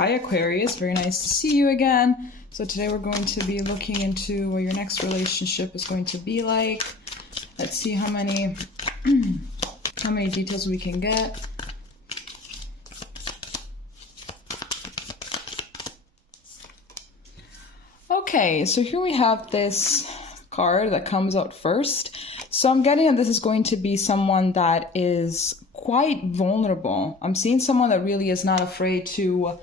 Hi Aquarius, very nice to see you again. So today we're going to be looking into what your next relationship is going to be like. Let's see how many details we can get. Okay, so here we have this card that comes out first. So I'm getting that this is going to be someone that is quite vulnerable. I'm seeing someone that really is not afraid to,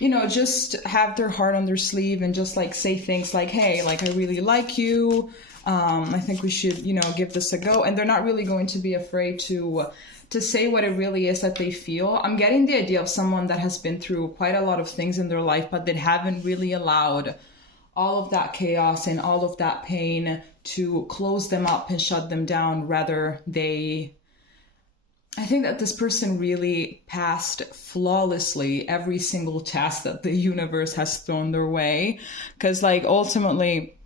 you know, just have their heart on their sleeve and just like say things like, hey, like I really like you. I think we should, you know, give this a go. And they're not really going to be afraid to say what it really is that they feel. I'm getting the idea of someone that has been through quite a lot of things in their life, but that haven't really allowed all of that chaos and all of that pain to close them up and shut them down. Rather, I think that this person really passed flawlessly every single test that the universe has thrown their way. Because like ultimately,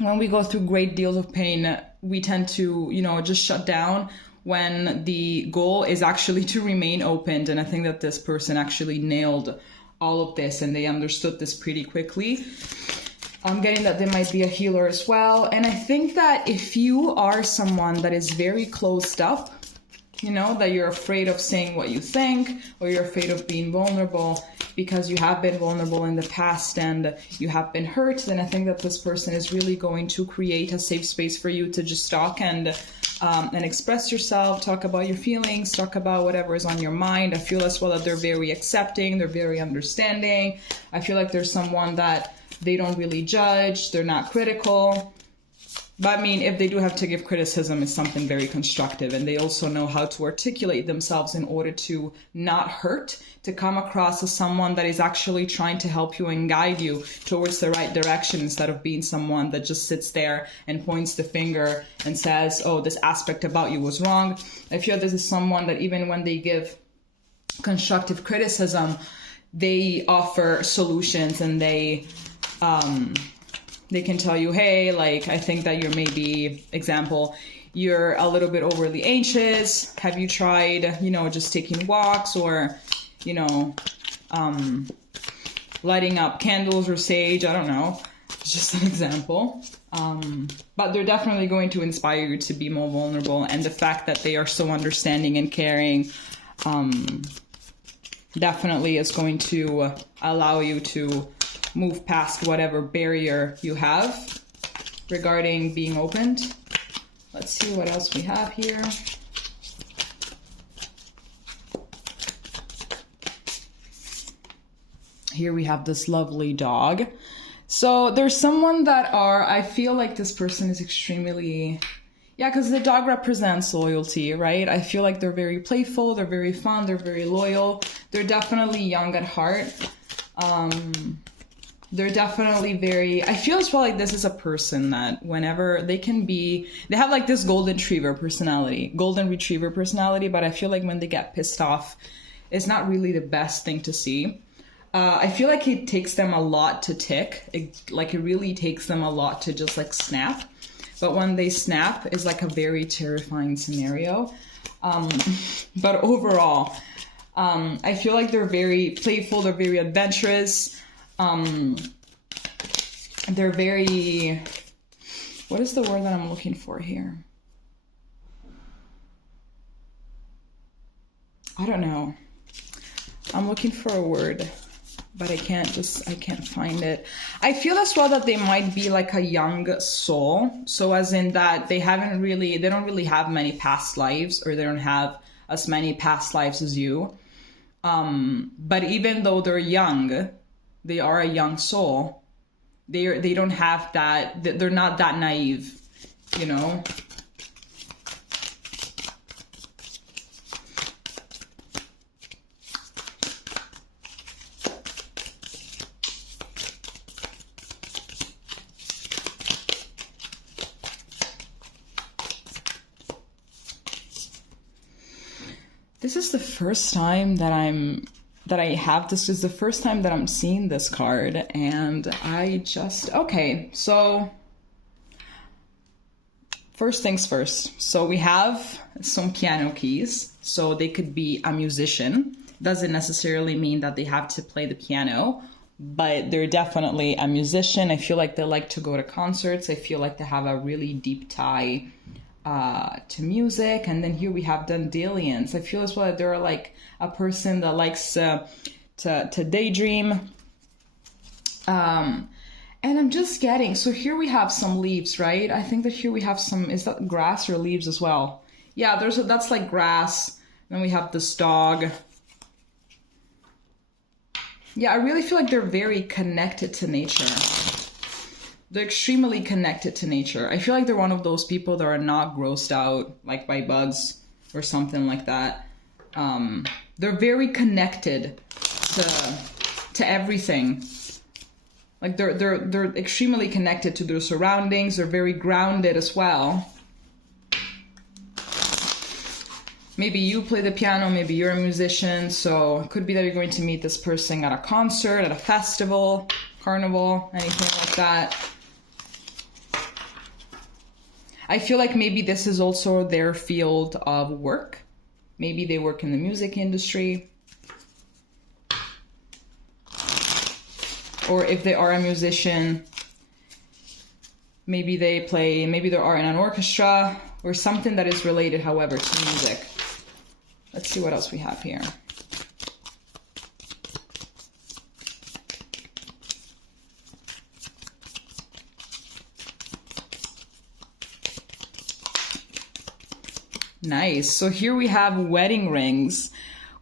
when we go through great deals of pain, we tend to, you know, just shut down when the goal is actually to remain opened. And I think that this person actually nailed all of this and they understood this pretty quickly. I'm getting that they might be a healer as well. And I think that if you are someone that is very closed up, you know, that you're afraid of saying what you think, or you're afraid of being vulnerable because you have been vulnerable in the past and you have been hurt, then I think that this person is really going to create a safe space for you to just talk and express yourself, talk about your feelings, talk about whatever is on your mind. I feel as well that they're very accepting, they're very understanding. I feel like there's someone that they don't really judge, they're not critical. But I mean, if they do have to give criticism, it's something very constructive. And they also know how to articulate themselves in order to not hurt, to come across as someone that is actually trying to help you and guide you towards the right direction, instead of being someone that just sits there and points the finger and says, oh, this aspect about you was wrong. I feel this is someone that even when they give constructive criticism, they offer solutions and they can tell you, hey, like, I think that you're maybe, example, you're a little bit overly anxious. Have you tried, you know, just taking walks or, you know, lighting up candles or sage? I don't know. It's just an example. But they're definitely going to inspire you to be more vulnerable. And the fact that they are so understanding and caring, definitely is going to allow you to move past whatever barrier you have regarding being opened. Let's see what else we have here. Here we have this lovely dog. So there's someone that I feel like this person is extremely, yeah, because the dog represents loyalty, right? I feel like they're very playful, they're very fun, they're very loyal. They're definitely young at heart. They're definitely very, I feel as well like this is a person that whenever they have like this golden retriever personality, but I feel like when they get pissed off, it's not really the best thing to see. I feel like it takes them a lot to tick. It really takes them a lot to just like snap. But when they snap, it's like a very terrifying scenario. But overall, I feel like they're very playful, they're very adventurous. They're very, what is the word that I'm looking for here? I don't know. I'm looking for a word, but I can't find it. I feel as well that they might be like a young soul. So as in that they don't really have many past lives, or they don't have as many past lives as you. But even though they're young, they are a young soul. They don't have that, they're not that naive, you know? This is the first time that this is the first time that I'm seeing this card, and okay, so first things first. So we have some piano keys, so they could be a musician. Doesn't necessarily mean that they have to play the piano, but they're definitely a musician. I feel like they like to go to concerts. I feel like they have a really deep tie to music. And then here we have Dandelions. I feel as well that they're like a person that likes to daydream. And I'm just getting, so here we have some leaves, right? I think that here we have some, is that grass or leaves as well? Yeah, that's like grass. Then we have this dog. Yeah, I really feel like they're very connected to nature. They're extremely connected to nature. I feel like they're one of those people that are not grossed out like by bugs or something like that. They're very connected to everything. Like they're extremely connected to their surroundings. They're very grounded as well. Maybe you play the piano, maybe you're a musician, so it could be that you're going to meet this person at a concert, at a festival, carnival, anything like that. I feel like maybe this is also their field of work. Maybe they work in the music industry. Or if they are a musician, maybe they are in an orchestra or something that is related, however, to music. Let's see what else we have here. Nice. So here we have wedding rings.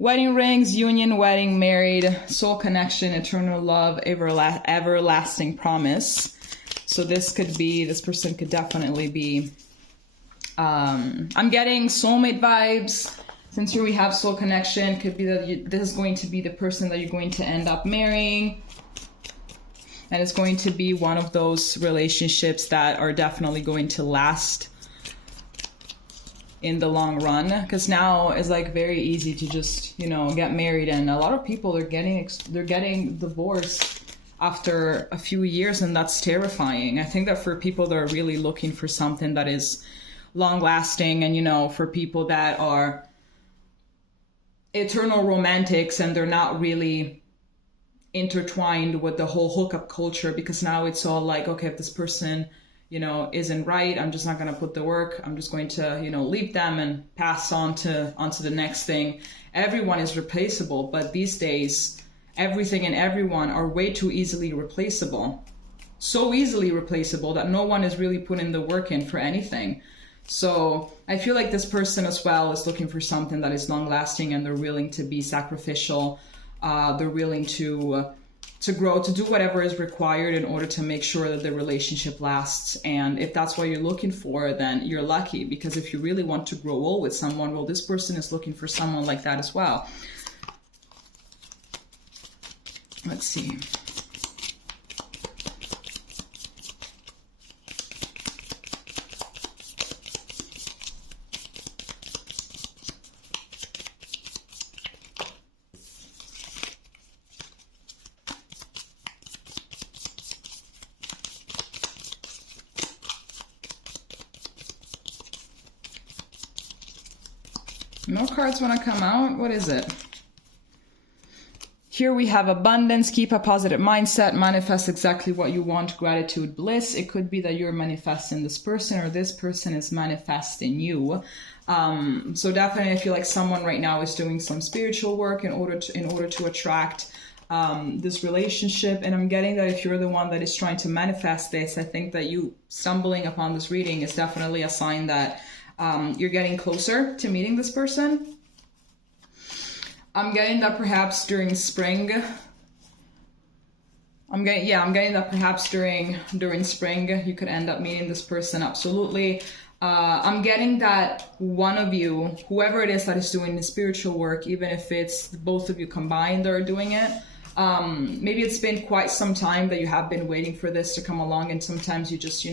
Wedding rings, union, wedding, married, soul connection, eternal love, everlasting promise. So this person could definitely be, I'm getting soulmate vibes. Since here we have soul connection, could be that this is going to be the person that you're going to end up marrying. And it's going to be one of those relationships that are definitely going to last in the long run, because now it's like very easy to just, you know, get married, and a lot of people are getting divorced after a few years, and that's terrifying. I think that for people that are really looking for something that is long lasting, and, you know, for people that are eternal romantics and they're not really intertwined with the whole hookup culture, because now it's all like, okay, if this person, you know, isn't right, I'm just not going to put the work. I'm just going to, you know, leave them and pass onto the next thing. Everyone is replaceable, but these days, everything and everyone are way too easily replaceable. So easily replaceable that no one is really putting the work in for anything. So I feel like this person as well is looking for something that is long lasting, and they're willing to be sacrificial. They're willing to grow, to do whatever is required in order to make sure that the relationship lasts. And if that's what you're looking for, then you're lucky, because if you really want to grow old with someone, well, this person is looking for someone like that as well. Let's see. No cards want to come out. What is it? Here we have abundance, keep a positive mindset, manifest exactly what you want, gratitude, bliss. It could be that you're manifesting this person, or this person is manifesting you. So definitely I feel like someone right now is doing some spiritual work in order to attract this relationship. And I'm getting that if you're the one that is trying to manifest this, I think that you stumbling upon this reading is definitely a sign that you're getting closer to meeting this person. I'm getting that perhaps during spring. I'm getting that perhaps during spring you could end up meeting this person. Absolutely. I'm getting that one of you, whoever it is that is doing the spiritual work, even if it's both of you combined that are doing it, maybe it's been quite some time that you have been waiting for this to come along, and sometimes you just, you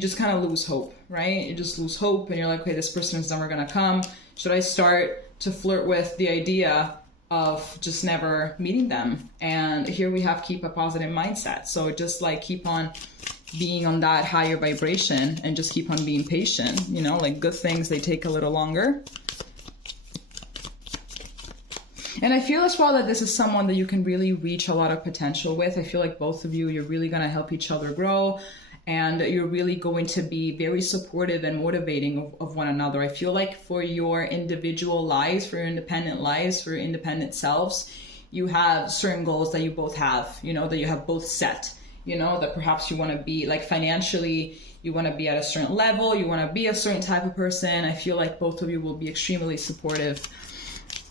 just kind of lose hope, right? You just lose hope, and you're like, okay, this person is never going to come. Should I start to flirt with the idea of just never meeting them? And here we have keep a positive mindset. So just like keep on being on that higher vibration and just keep on being patient. Like good things, they take a little longer. And I feel as well that this is someone that you can really reach a lot of potential with. I feel like both of you, you're really going to help each other grow. And you're really going to be very supportive and motivating of one another. I feel like for your individual lives, for your independent lives, for your independent selves, you have certain goals that you both have, you know, that you have both set, you know, that perhaps you want to be like financially, you want to be at a certain level, you want to be a certain type of person. I feel like both of you will be extremely supportive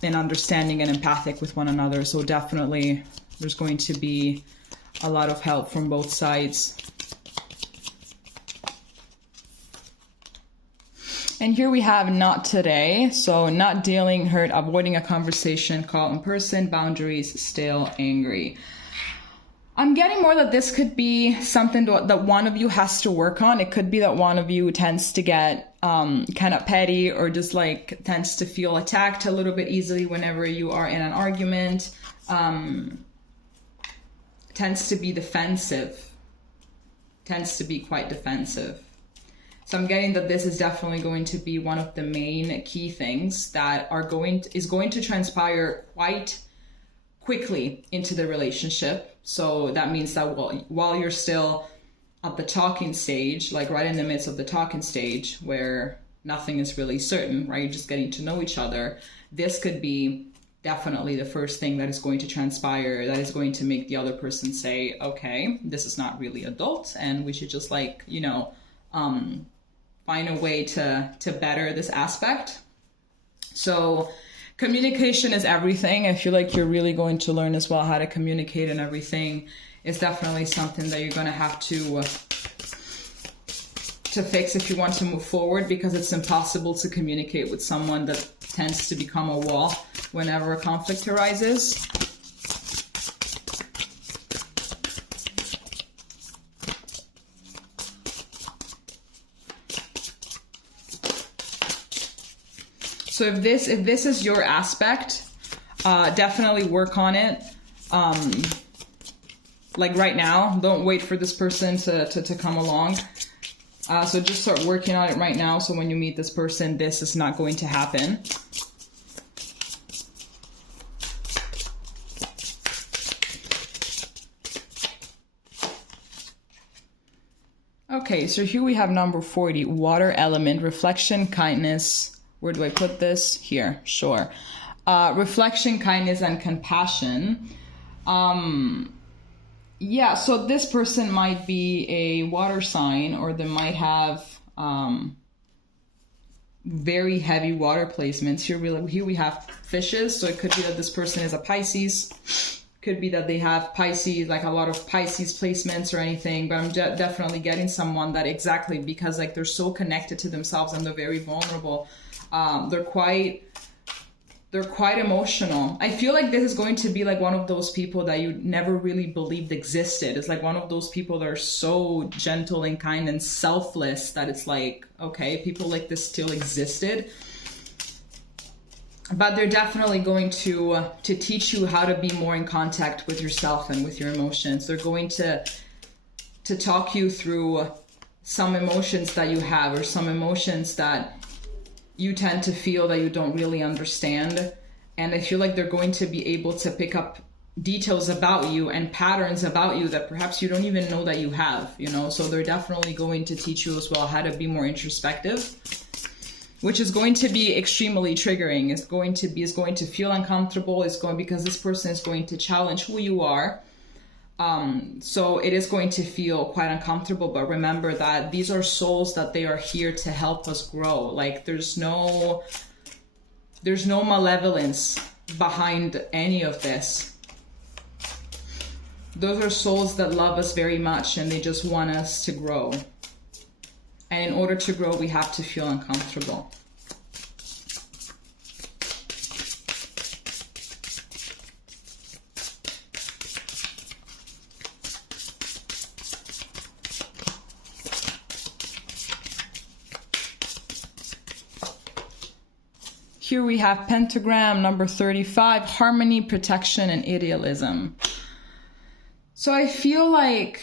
and understanding and empathic with one another. So definitely there's going to be a lot of help from both sides. And here we have not today. So not dealing, hurt, avoiding a conversation, call in person, boundaries, still angry. I'm getting more that this could be something that one of you has to work on. It could be that one of you tends to get kind of petty, or just like tends to feel attacked a little bit easily whenever you are in an argument. Tends to be defensive. Tends to be quite defensive. So I'm getting that this is definitely going to be one of the main key things that is going to transpire quite quickly into the relationship. So that means that while you're still at the talking stage, like right in the midst of the talking stage where nothing is really certain, right? You're just getting to know each other. This could be definitely the first thing that is going to transpire, that is going to make the other person say, okay, this is not really adult, and we should just like, you know, find a way to better this aspect. So communication is everything. I feel like you're really going to learn as well how to communicate, and everything is definitely something that you're going to have to fix if you want to move forward, because it's impossible to communicate with someone that tends to become a wall whenever a conflict arises. So if this is your aspect, definitely work on it. Like right now, don't wait for this person to come along. So just start working on it right now. So when you meet this person, this is not going to happen. Okay, so here we have number 40, water element, reflection, kindness. Where do I put this? Here, sure. Reflection, kindness, and compassion. Yeah, so this person might be a water sign, or they might have very heavy water placements. Here we have fishes, so it could be that this person is a Pisces. Could be that they have Pisces, like a lot of Pisces placements or anything, but I'm definitely getting someone that exactly, because like they're so connected to themselves and they're very vulnerable. They're quite emotional. I feel like this is going to be like one of those people that you never really believed existed. It's like one of those people that are so gentle and kind and selfless that it's like, okay, people like this still existed. But they're definitely going to teach you how to be more in contact with yourself and with your emotions. They're going to talk you through some emotions that you have, or some emotions that you tend to feel that you don't really understand. And I feel like they're going to be able to pick up details about you and patterns about you that perhaps you don't even know that you have, you know? So they're definitely going to teach you as well how to be more introspective, which is going to be extremely triggering. It's going to feel uncomfortable. Because this person is going to challenge who you are. So it is going to feel quite uncomfortable, but remember that these are souls that they are here to help us grow. Like there's no malevolence behind any of this. Those are souls that love us very much, and they just want us to grow. And in order to grow, we have to feel uncomfortable. Here we have pentagram, number 35, harmony, protection, and idealism. So I feel like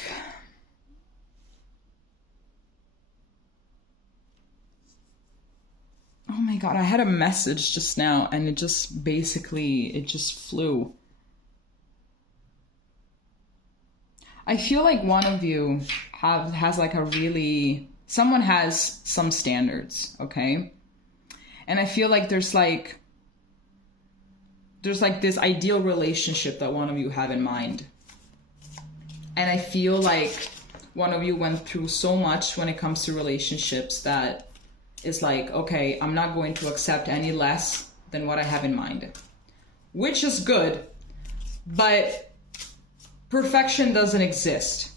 Oh my God, I had a message just now and it just basically, it just flew. I feel like one of you has like a really, someone has some standards, okay? And I feel like there's like this ideal relationship that one of you have in mind. And I feel like one of you went through so much when it comes to relationships that is like, okay, I'm not going to accept any less than what I have in mind, which is good, but perfection doesn't exist.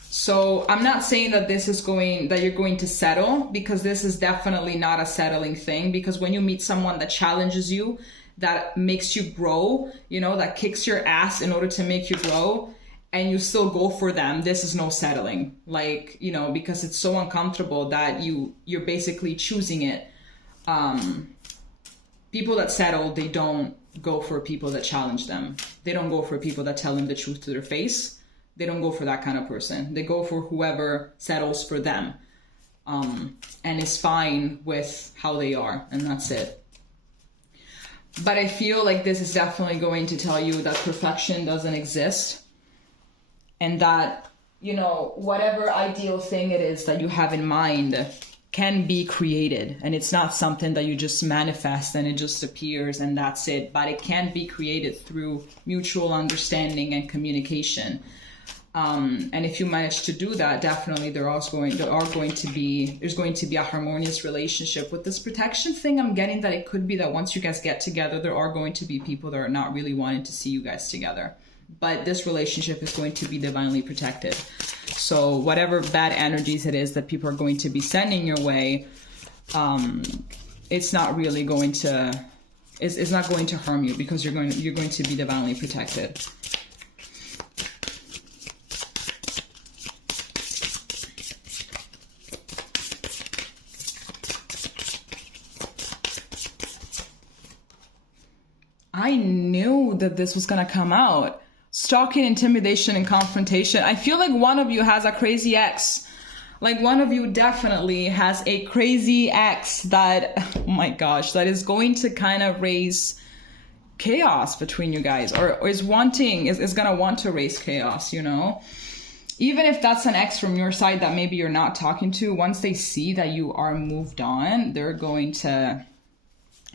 So I'm not saying that that you're going to settle, because this is definitely not a settling thing. Because when you meet someone that challenges you, that makes you grow, you know, that kicks your ass in order to make you grow, and you still go for them, this is no settling. Like, you know, because it's so uncomfortable that you're basically choosing it. People that settle, they don't go for people that challenge them. They don't go for people that tell them the truth to their face. They don't go for that kind of person. They go for whoever settles for them, and is fine with how they are, and that's it. But I feel like this is definitely going to tell you that perfection doesn't exist, and that, you know, whatever ideal thing it is that you have in mind can be created, and it's not something that you just manifest and it just appears and that's it, but it can be created through mutual understanding and communication. And if you manage to do that, definitely there's going to be a harmonious relationship. With this protection thing, I'm getting that it could be that once you guys get together, there are going to be people that are not really wanting to see you guys together, but this relationship is going to be divinely protected. So whatever bad energies it is that people are going to be sending your way, it's not really going to, it's not going to harm you, because you're going to be divinely protected. I knew that this was going to come out. Stalking, intimidation, and confrontation. I feel like one of you has a crazy ex. Like one of you definitely has a crazy ex that, oh my gosh, that is going to kind of raise chaos between you guys, or is going to want to raise chaos, you know? Even if that's an ex from your side that maybe you're not talking to, once they see that you are moved on, they're going to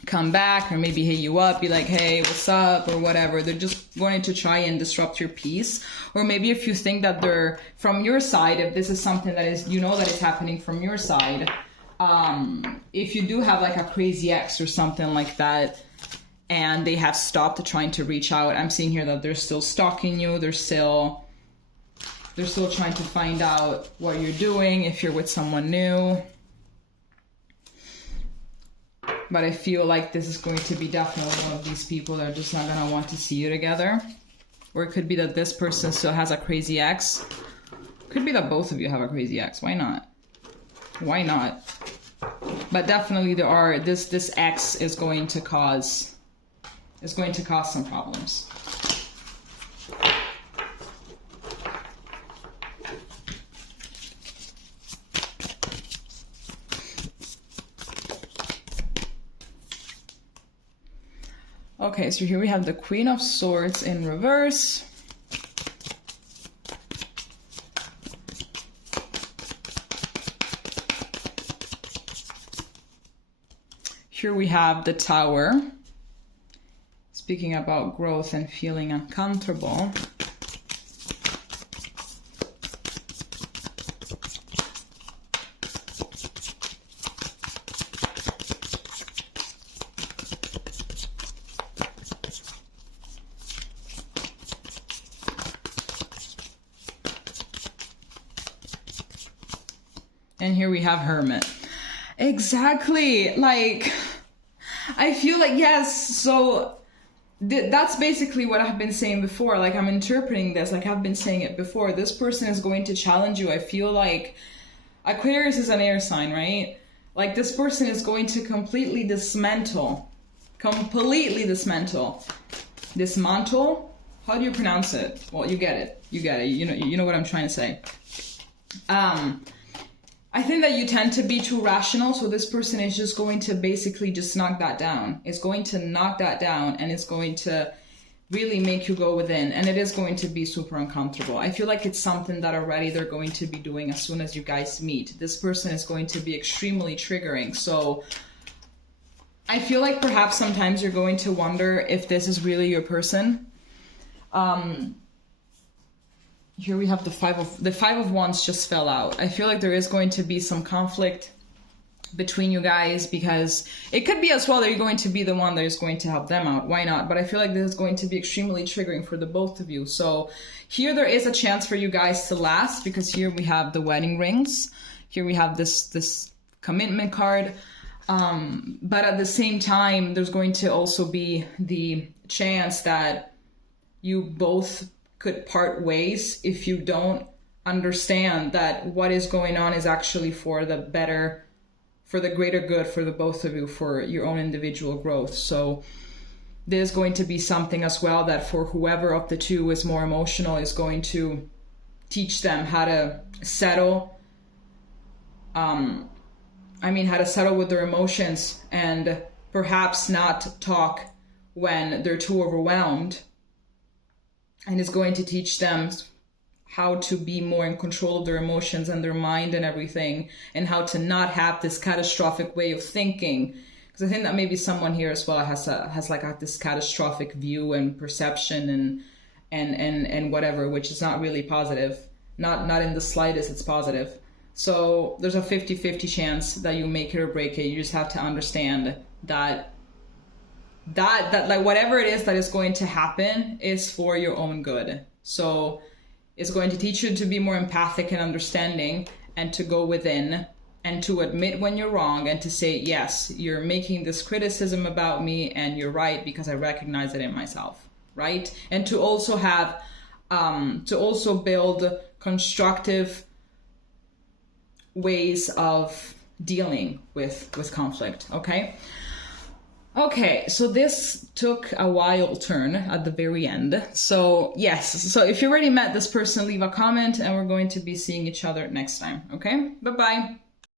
come back or maybe hit you up, be like, hey, what's up, or whatever. They're just going to try and disrupt your peace. Or maybe if you think that they're from your side, if this is something that is, you know, that is happening from your side, if you do have like a crazy ex or something like that, and they have stopped trying to reach out, I'm seeing here that they're still stalking you. They're still trying to find out what you're doing, if you're with someone new. But I feel like this is going to be definitely one of these people that are just not going to want to see you together. Or it could be that this person still has a crazy ex. Could be that both of you have a crazy ex. Why not? Why not? But definitely this ex is going to cause some problems. Okay, so here we have the Queen of Swords in reverse. Here we have the Tower, speaking about growth and feeling uncomfortable. And here we have Hermit. Exactly. Like, I feel like, yes, so that's basically what I've been saying before. Like, I'm interpreting this like I've been saying it before. This person is going to challenge you. I feel like Aquarius is an air sign, right? Like, this person is going to completely dismantle. Dismantle. How do you pronounce it? Well, you get it. You know what I'm trying to say. I think that you tend to be too rational, so this person is just going to basically just knock that down. It's going to knock that down, and it's going to really make you go within, and it is going to be super uncomfortable. I feel like it's something that already they're going to be doing as soon as you guys meet. This person is going to be extremely triggering, so I feel like perhaps sometimes you're going to wonder if this is really your person. Here we have the Five of Wands just fell out. I feel like there is going to be some conflict between you guys, because it could be as well that you're going to be the one that is going to help them out. Why not? But I feel like this is going to be extremely triggering for the both of you. So here there is a chance for you guys to last, because here we have the wedding rings. Here we have this commitment card. But at the same time, there's going to also be the chance that you both could part ways if you don't understand that what is going on is actually for the better, for the greater good for the both of you, for your own individual growth. So there's going to be something as well that for whoever of the two is more emotional is going to teach them how to settle, how to settle with their emotions, and perhaps not talk when they're too overwhelmed. And it's going to teach them how to be more in control of their emotions and their mind and everything, and how to not have this catastrophic way of thinking. Because I think that maybe someone here as well has this catastrophic view and perception and whatever, which is not really positive. Not in the slightest, it's positive. So there's a 50-50 chance that you make it or break it. You just have to understand that like whatever it is that is going to happen is for your own good. So it's going to teach you to be more empathic and understanding, and to go within, and to admit when you're wrong, and to say, yes, you're making this criticism about me and you're right, because I recognize it in myself, right? And to also have, to also build constructive ways of dealing with conflict, okay? Okay, so this took a wild turn at the very end. So yes, so if you already met this person, leave a comment, and we're going to be seeing each other next time, okay? Bye-bye.